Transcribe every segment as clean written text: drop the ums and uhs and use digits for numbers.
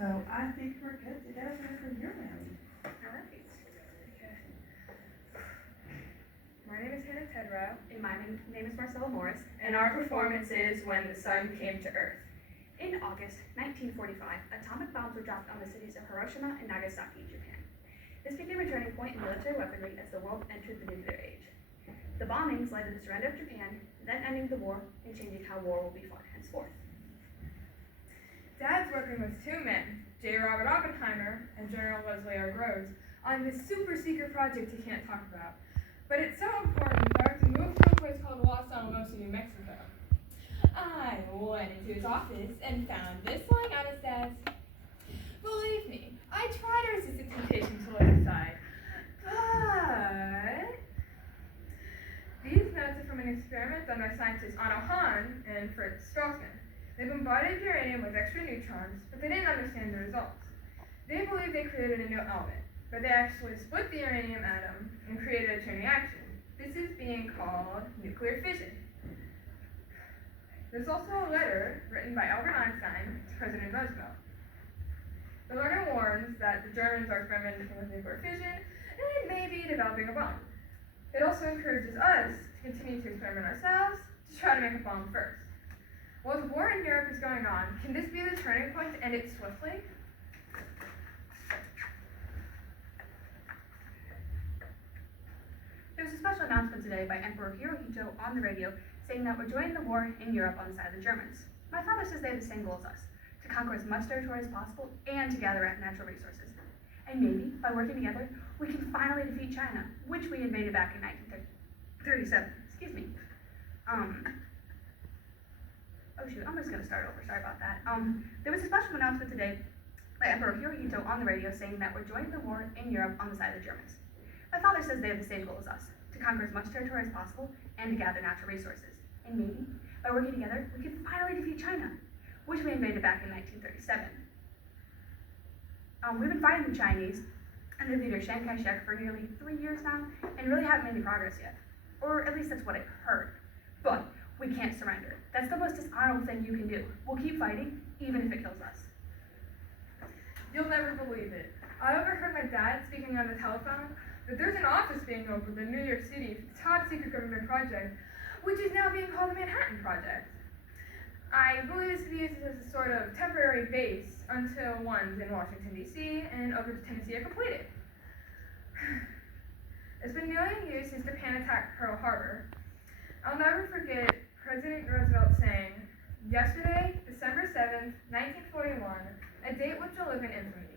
So I think we're good to go for your round. All right. Okay. My name is Hannah Tedrow. And my name is Marcella Morris. And our performance is When the Sun Came to Earth. In August 1945, atomic bombs were dropped on the cities of Hiroshima and Nagasaki, Japan. This became a turning point in military weaponry as the world entered the nuclear age. The bombings led to the surrender of Japan, then ending the war and changing how war will be fought henceforth. Dad's working with two men, J. Robert Oppenheimer and General Leslie R. Groves, on this super secret project he can't talk about. But it's so important that I have to move to a place called Los Alamos, New Mexico. I went into his office and found this lying on his desk. Believe me, I tried to resist the temptation to look inside, but these notes are from an experiment done by scientists Otto Hahn and Fritz Strassmann. They bombarded uranium with extra neutrons, but they didn't understand the results. They believed they created a new element, but they actually split the uranium atom and created a chain reaction. This is being called nuclear fission. There's also a letter written by Albert Einstein to President Roosevelt. The letter warns that the Germans are experimenting with nuclear fission and maybe developing a bomb. It also encourages us to continue to experiment ourselves to try to make a bomb first. While the war in Europe is going on, can this be the turning point to end it swiftly? There was a special announcement today by Emperor Hirohito on the radio saying that we're joining the war in Europe on the side of the Germans. My father says they have the same goal as us, to conquer as much territory as possible and to gather natural resources. And maybe, by working together, we can finally defeat China, which we invaded back in 1937. Excuse me. Oh shoot, I'm just gonna start over, sorry about that. There was a special announcement today by Emperor Hirohito on the radio saying that we're joining the war in Europe on the side of the Germans. My father says they have the same goal as us, to conquer as much territory as possible and to gather natural resources. And maybe, by working together, we can finally defeat China, which we invaded back in 1937. We've been fighting the Chinese and their leader Chiang Kai-shek for nearly 3 years now, and really haven't made any progress yet. Or at least that's what I've heard. But we can't surrender. That's the most dishonorable thing you can do. We'll keep fighting, even if it kills us. You'll never believe it. I overheard my dad speaking on the telephone that there's an office being opened in New York City for the top secret government project, which is now being called the Manhattan Project. I believe it's to be used as a sort of temporary base until ones in Washington, D.C. and over to Tennessee are completed. It's been nearly a year since Japan attacked Pearl Harbor. I'll never forget President Roosevelt saying, "Yesterday, December 7th, 1941, a date which will live in infamy."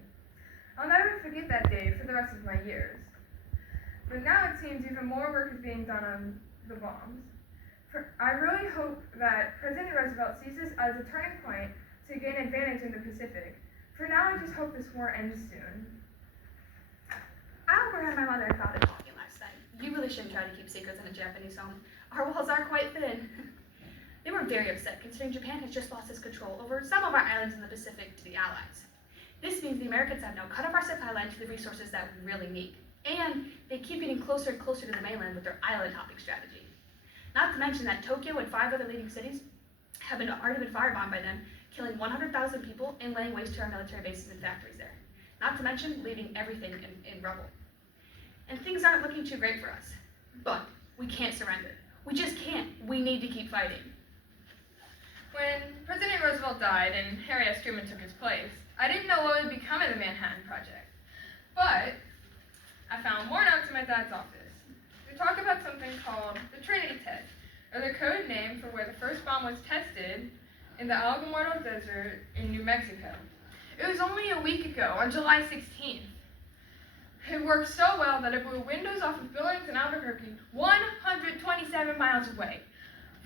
I'll never forget that day for the rest of my years. But now it seems even more work is being done on the bombs. I really hope that President Roosevelt sees this as a turning point to gain advantage in the Pacific. For now, I just hope this war ends soon. I overheard my mother and father talking last night. You really shouldn't try to keep secrets in a Japanese home. Our walls are quite thin. They were very upset, considering Japan has just lost its control over some of our islands in the Pacific to the Allies. This means the Americans have now cut off our supply line to the resources that we really need. And they keep getting closer and closer to the mainland with their island hopping strategy. Not to mention that Tokyo and 5 other leading cities have already been firebombed by them, killing 100,000 people and laying waste to our military bases and factories there. Not to mention leaving everything in rubble. And things aren't looking too great for us. But we can't surrender. We just can't. We need to keep fighting. When President Roosevelt died and Harry S. Truman took his place, I didn't know what would become of the Manhattan Project. But I found more notes in my dad's office. They talk about something called the Trinity Test, or the code name for where the first bomb was tested in the Alamogordo Desert in New Mexico. It was only a week ago, on July 16th. It worked so well that it blew windows off of buildings in Albuquerque 127 miles away.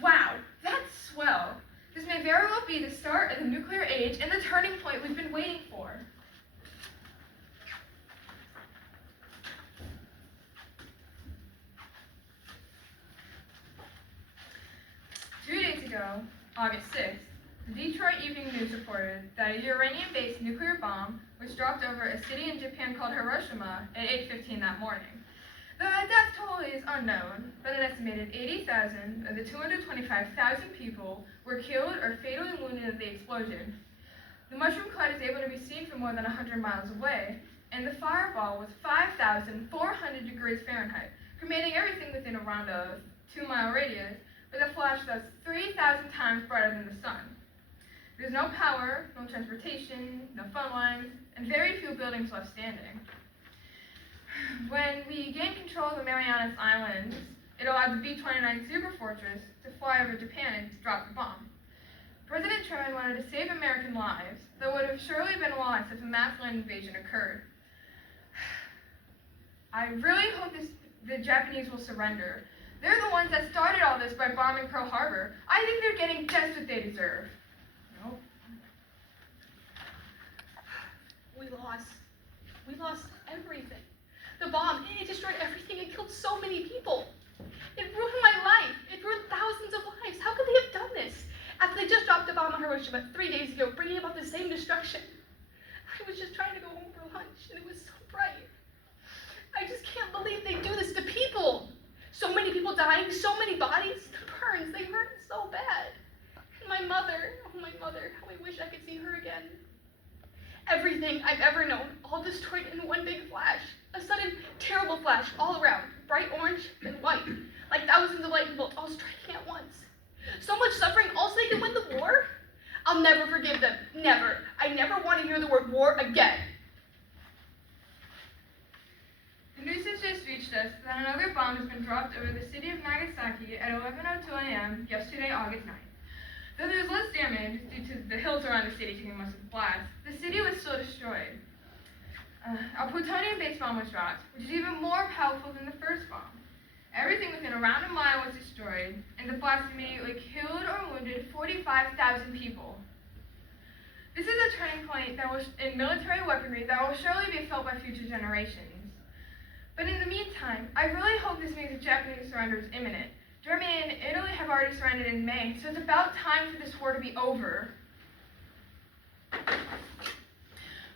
Wow, that's swell. This may very well be the start of the nuclear age and the turning point we've been waiting for. Ago, August 6th, the Detroit Evening News reported that a uranium-based nuclear bomb was dropped over a city in Japan called Hiroshima at 8:15 that morning. The death toll is unknown, but an estimated 80,000 of the 225,000 people were killed or fatally wounded in the explosion. The mushroom cloud is able to be seen from more than 100 miles away, and the fireball was 5,400 degrees Fahrenheit, cremating everything within around a 2-mile radius with a flash that's 3,000 times brighter than the sun. There's no power, no transportation, no phone lines, and very few buildings left standing. When we gained control of the Marianas Islands, it allowed the B-29 Superfortress to fly over Japan and drop the bomb. President Truman wanted to save American lives, though it would have surely been lost if a mass land invasion occurred. I really hope the Japanese will surrender. They're the ones that started all this by bombing Pearl Harbor. I think they're getting just what they deserve. Nope. We lost everything. The bomb, it destroyed everything. It killed so many people. It ruined my life. It ruined thousands of lives. How could they have done this? After they just dropped the bomb on Hiroshima 3 days ago, bringing about the same destruction. I was just trying to go home for lunch, and it was so bright. I just can't believe they do this to people. So many people dying, so many bodies. The burns, they hurt so bad. And my mother, oh my mother, how I wish I could see her again. Everything I've ever known, all destroyed in one big flash. A sudden, terrible flash all around, bright orange and white, like thousands of lightning bolts all striking at once. So much suffering, all so they can win the war? I'll never forgive them, never. I never want to hear the word war again. The news has just reached us that another bomb has been dropped over the city of Nagasaki at 11:02 a.m. yesterday, August 9th. Though there was less damage due to the hills around the city taking most of the blast, the city was still destroyed. A plutonium-based bomb was dropped, which is even more powerful than the first bomb. Everything within around a mile was destroyed, and the blast immediately killed or wounded 45,000 people. This is a turning point in military weaponry that will surely be felt by future generations. But in the meantime, I really hope this means the Japanese surrender is imminent. Germany and Italy have already surrendered in May, so it's about time for this war to be over.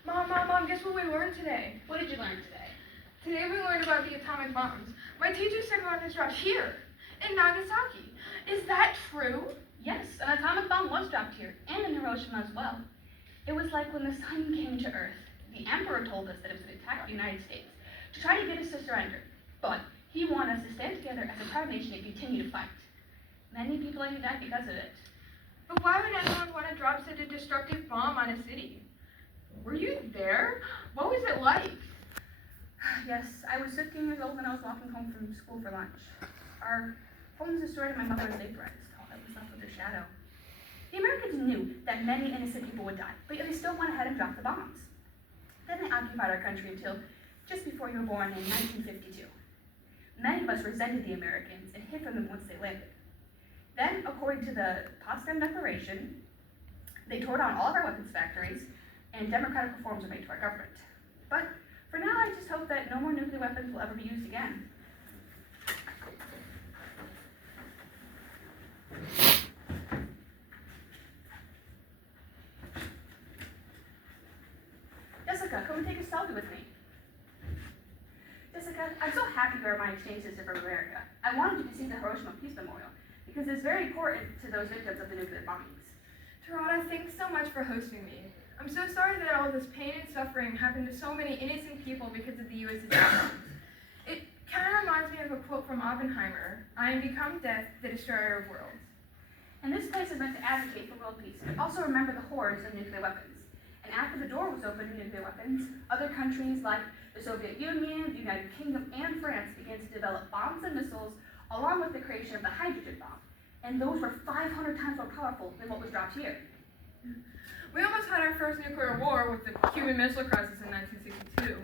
Mom, guess what we learned today? What did you learn today? Today we learned about the atomic bombs. My teacher said one was dropped here, in Nagasaki. Is that true? Yes, an atomic bomb was dropped here, and in Hiroshima as well. It was like when the sun came to Earth. The Emperor told us that it was an attack on the United States to try to get us to surrender. But he wanted us to stand together as a proud nation and continue to fight. Many people had to die because of it. But why would anyone want to drop such a destructive bomb on a city? Were you there? What was it like? Yes, I was 15 years old when I was walking home from school for lunch. Our home was destroyed and my mother was vaporized. All that was left with her shadow. The Americans knew that many innocent people would die, but yet they still went ahead and dropped the bombs. Then they occupied our country until just before you were born in 1952. Many of us resented the Americans and hid from them once they landed. Then, according to the Potsdam Declaration, they tore down all of our weapons factories and democratic reforms were made to our government. But for now, I just hope that no more nuclear weapons will ever be used again. Jessica, come and take a selfie with me. Jessica, I'm so happy you are my exchange sister from America. I wanted you to see the Hiroshima Peace Memorial because it's very important to those victims of the nuclear bombings. Tarada, thanks so much for hosting me. I'm so sorry that all this pain and suffering happened to so many innocent people because of the U.S. bombs. It kind of reminds me of a quote from Oppenheimer, "I am become death, the destroyer of worlds." And this place is meant to advocate for world peace, but also remember the horrors of nuclear weapons. And after the door was opened to nuclear weapons, other countries like the Soviet Union, the United Kingdom, and France began to develop bombs and missiles along with the creation of the hydrogen bomb. And those were 500 times more powerful than what was dropped here. We almost had our first nuclear war with the Cuban Missile Crisis in 1962.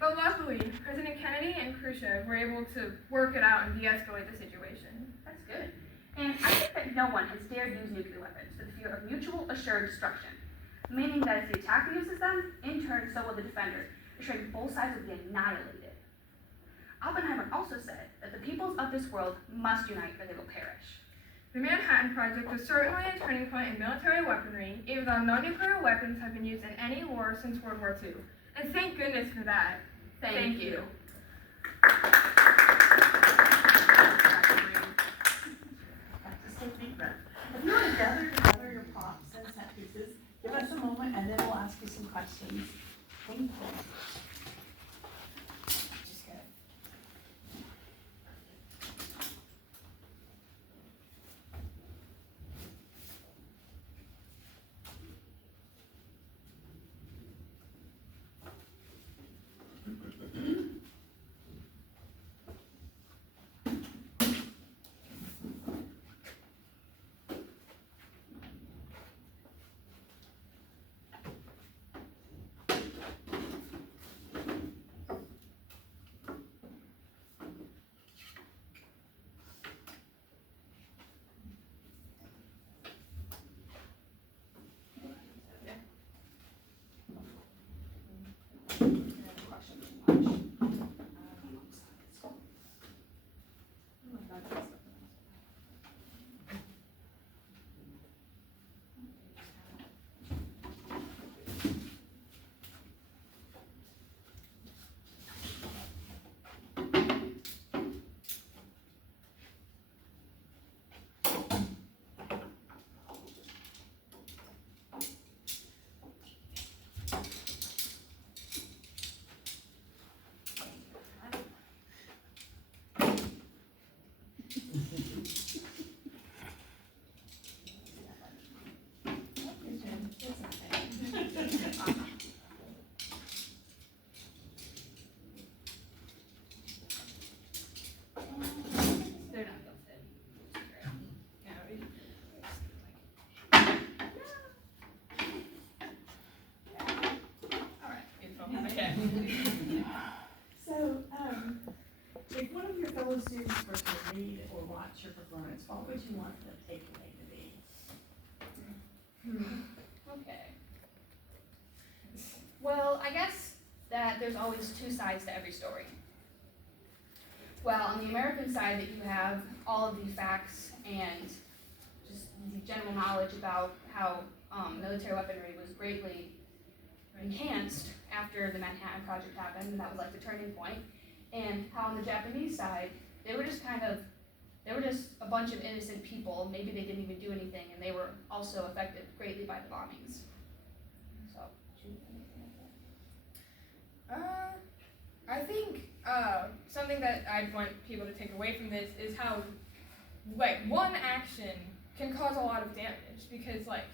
But luckily, President Kennedy and Khrushchev were able to work it out and de-escalate the situation. That's good. And I think that no one has dared use nuclear weapons for the fear of mutual assured destruction, meaning that if the attacker uses them, in turn, so will the defender, ensuring both sides will be annihilated. Oppenheimer also said that the peoples of this world must unite or they will perish. The Manhattan Project was certainly a turning point in military weaponry, even though no nuclear weapons have been used in any war since World War II. And thank goodness for that. Thank you. Just take a deep breath. If you want to gather together your props and set pieces, give us a moment and then we'll ask you some questions. Thank you. Just kidding. They're not built in. Yeah, Alright, beautiful. Okay. So, if one of your fellow students were to read or watch your performance, what would you want the takeaway to be? Okay. Well, I guess that there's always two sides to every story. Well, on the American side, that you have all of the facts and just the general knowledge about how military weaponry was greatly enhanced after the Manhattan Project happened, and that was like the turning point. And how on the Japanese side, they were just a bunch of innocent people. Maybe they didn't even do anything, and they were also affected greatly by the bombings. So, I think something that I'd want people to take away from this is how, like, one action can cause a lot of damage. Because, like,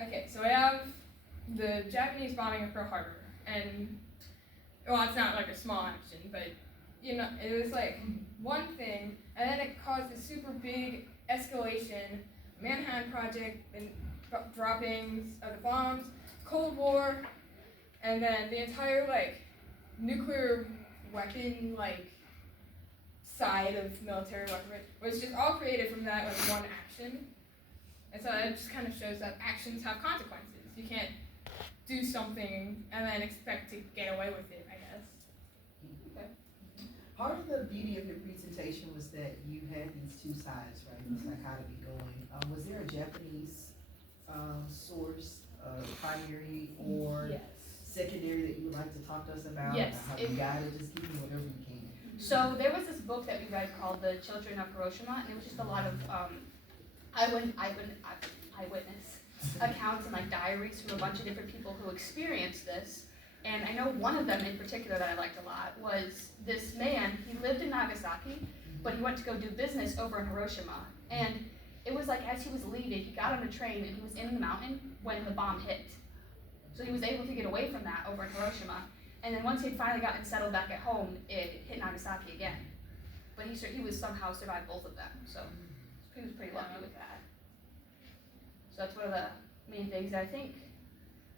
okay, so I have the Japanese bombing of Pearl Harbor, and, well, it's not like a small action, but, you know, it was like one thing, and then it caused a super big escalation, Manhattan Project, and droppings of the bombs, Cold War, and then the entire, like, nuclear weapon, like, side of military weaponry was just all created from that, like, one action. And so it just kind of shows that actions have consequences. You can't do something and then expect to get away with it, I guess. okay. Part of the beauty of your presentation was that you had these two sides, right? The dichotomy going. Was there a Japanese source, primary or Yes. secondary that you would like to talk to us about? Yes, How you got it? Just give me whatever you can. So there was this book that we read called The Children of Hiroshima, and it was just a lot of eyewitness accounts and like diaries from a bunch of different people who experienced this. And I know one of them in particular that I liked a lot was this man. He lived in Nagasaki, but he went to go do business over in Hiroshima. And it was like as he was leaving, he got on a train and he was in the mountain when the bomb hit. So he was able to get away from that over in Hiroshima. And then once he'd finally gotten settled back at home, it hit Nagasaki again. But he was somehow survived both of them. So he was pretty lucky with that. So that's one of the main things. I think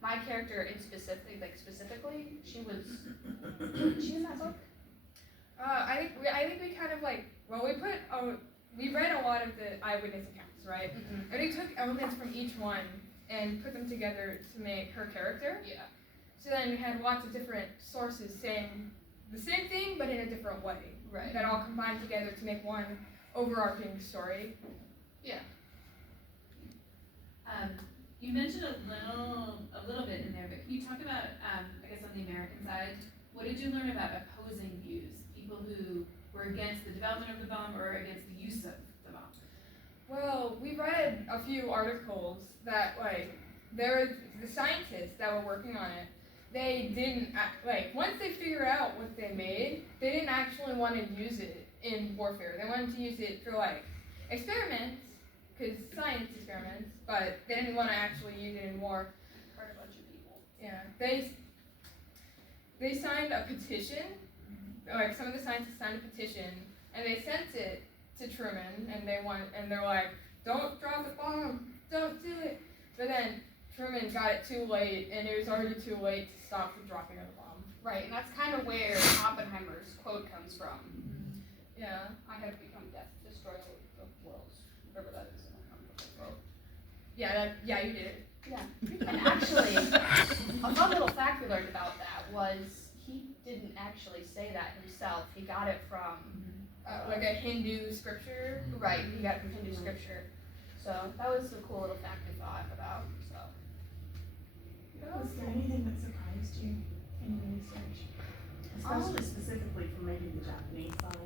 my character in specifically, she was she in that book? I think we kind of like, well, we read a lot of the eyewitness accounts, right? Mm-hmm. And we took elements from each one and put them together to make her character. Yeah. So then we had lots of different sources saying the same thing, but in a different way. Right. That all combined together to make one overarching story. You mentioned a little bit in there, but can you talk about, I guess on the American side, what did you learn about opposing views? People who were against the development of the bomb or against the use of the bomb? Well, we read a few articles that, like, the scientists that were working on it, they didn't, once they figured out what they made, they didn't actually want to use it in warfare. They wanted to use it for, experiments, because science experiments, but they didn't want to actually use it in war. Hurt a bunch of people. Yeah, they signed a petition, some of the scientists signed a petition, and they sent it to Truman, and they're like, don't drop the bomb, don't do it. But then Truman got it too late, and it was already too late to stop the dropping of the bomb. Right, and that's kind of where Oppenheimer's quote comes from. Yeah. I have become death, destroyer of worlds, whatever that is. Yeah, you did it. Yeah, and actually, a fun little fact we learned about that was he didn't actually say that himself. He got it from Like a Hindu scripture. right. He got it from Hindu scripture. So that was a cool little fact we thought about. So Was there anything that surprised you in your research? Especially specifically for maybe the Japanese side?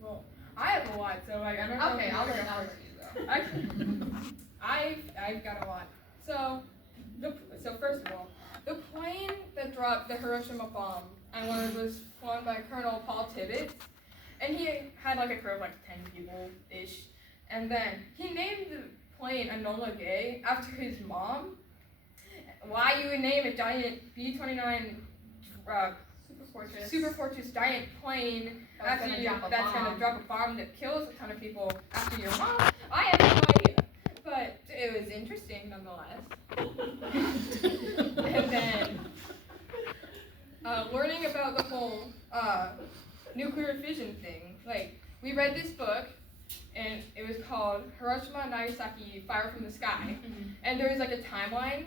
Well, I have a lot, so I don't know. okay, if I'll you're let gonna you go. I've got a lot. So first of all, the plane that dropped the Hiroshima bomb was flown by Colonel Paul Tibbets, and he had a crew of 10 people-ish, and then he named the plane Enola Gay after his mom. Why you would name a giant B-29 Super Fortress giant plane that's gonna drop a bomb that kills a ton of people after your mom? I have no idea, but it was interesting nonetheless. And then learning about the whole nuclear fission thing. We read this book, and it was called Hiroshima and Nagasaki: Fire from the Sky, and there was a timeline,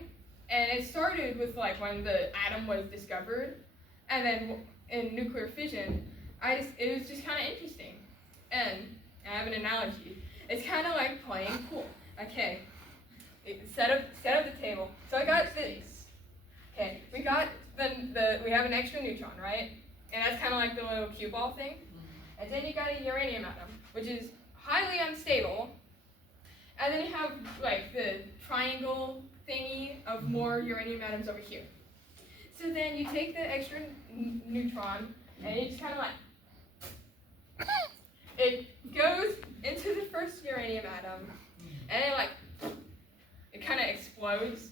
and it started with when the atom was discovered. And then in nuclear fission, it was just kind of interesting. And I have an analogy. It's kind of like playing pool. Okay, set up the table. So I got this. Okay, we have an extra neutron, right? And that's kind of like the little cue ball thing. And then you got a uranium atom, which is highly unstable. And then you have the triangle thingy of more uranium atoms over here. So then you take the extra neutron, and you just kind of it goes into the first uranium atom, and it kind of explodes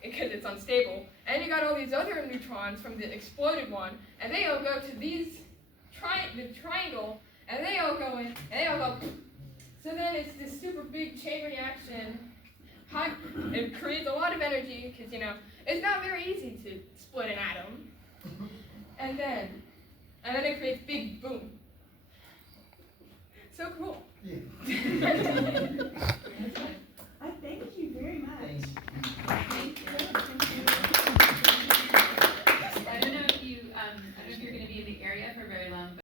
because it's unstable. And you got all these other neutrons from the exploded one, and they all go to the triangle, and they all go in, and they all go. So then it's this super big chain reaction. It creates a lot of energy because it's not very easy to split an atom. And then it creates big boom. So cool. Yeah.